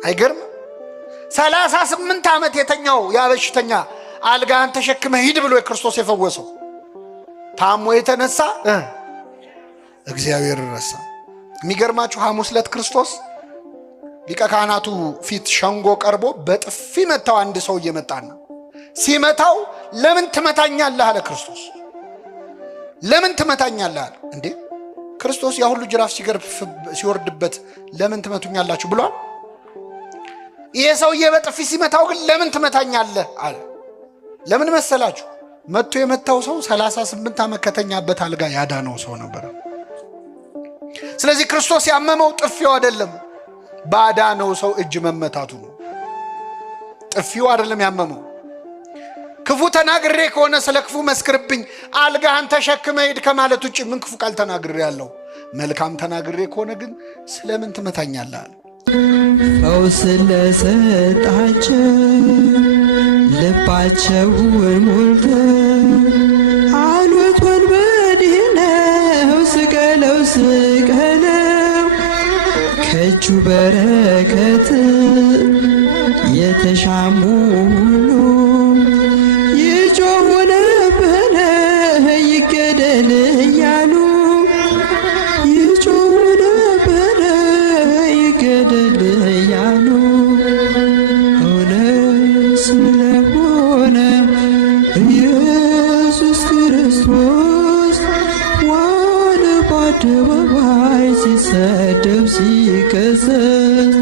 አይገርም? 38 ዓመት የተኛው ያ በሽተኛ አልጋን ተሸክመ ሂድ ብሎ የክርስቶስ የፈወሰው ታሞ የተነሳ እግዚአብሔር ረሳ። የሚገርማችሁ ሐሙስ ዕለት ክርስቶስ ሊቀ ካህናቱ ፊት ሸንጎ ቀርቦ በጥፊ መታው። አንድ ሰው እየመጣና ሲመታው ለምን ትመታኛለህ አለ ክርስቶስ። ለምን ትመታኛለህ አለ። እንዴ ክርስቶስ ያ ሁሉ ጅራፍ ሲገርፍ ሲወርድበት ለምን ትመቱኛላችሁ ብሏል? ይሄ ሰውዬ በጥፊ ሲመታው ግን ለምን ትመታኛለህ አለ። ለምን መሰላችሁ? መጥቶ የመታው ሰው 38 ዓመት ከተኛበት አልጋ ያዳነው ሰው ነበር። ስለዚህ ክርስቶስ ያመመው ጥፊው አይደለም፣ ባዳነው ሰው እጅ መመታቱ ነው። ጥፊው አይደለም ያመመው። ክፉ ተናግሬ ከሆነ ስለ ክፉ መስክርብኝ፣ አልጋህን ተሸክመ ሂድ ከማለት ውጭ ምን ክፉ ቃል ተናግሬ ያለው? መልካም ተናግሬ ከሆነ ግን ስለምን ትመታኛለህ? ፈውስ ለሰጣቸው ልባቸውን ሞልተ አሉት ወንበዴ ነው ስቀለው ስቀለው። ከእጁ በረከት የተሻሙ ሁሉ ይጮኹ ነበረ ይገደል እያሉ ይጮኹ ነበረ ይገደል እያሉ። እውነት ስለሆነ ኢየሱስ ክርስቶስ ዋለ በአደባባይ ሲሰደብ ሲከሰስ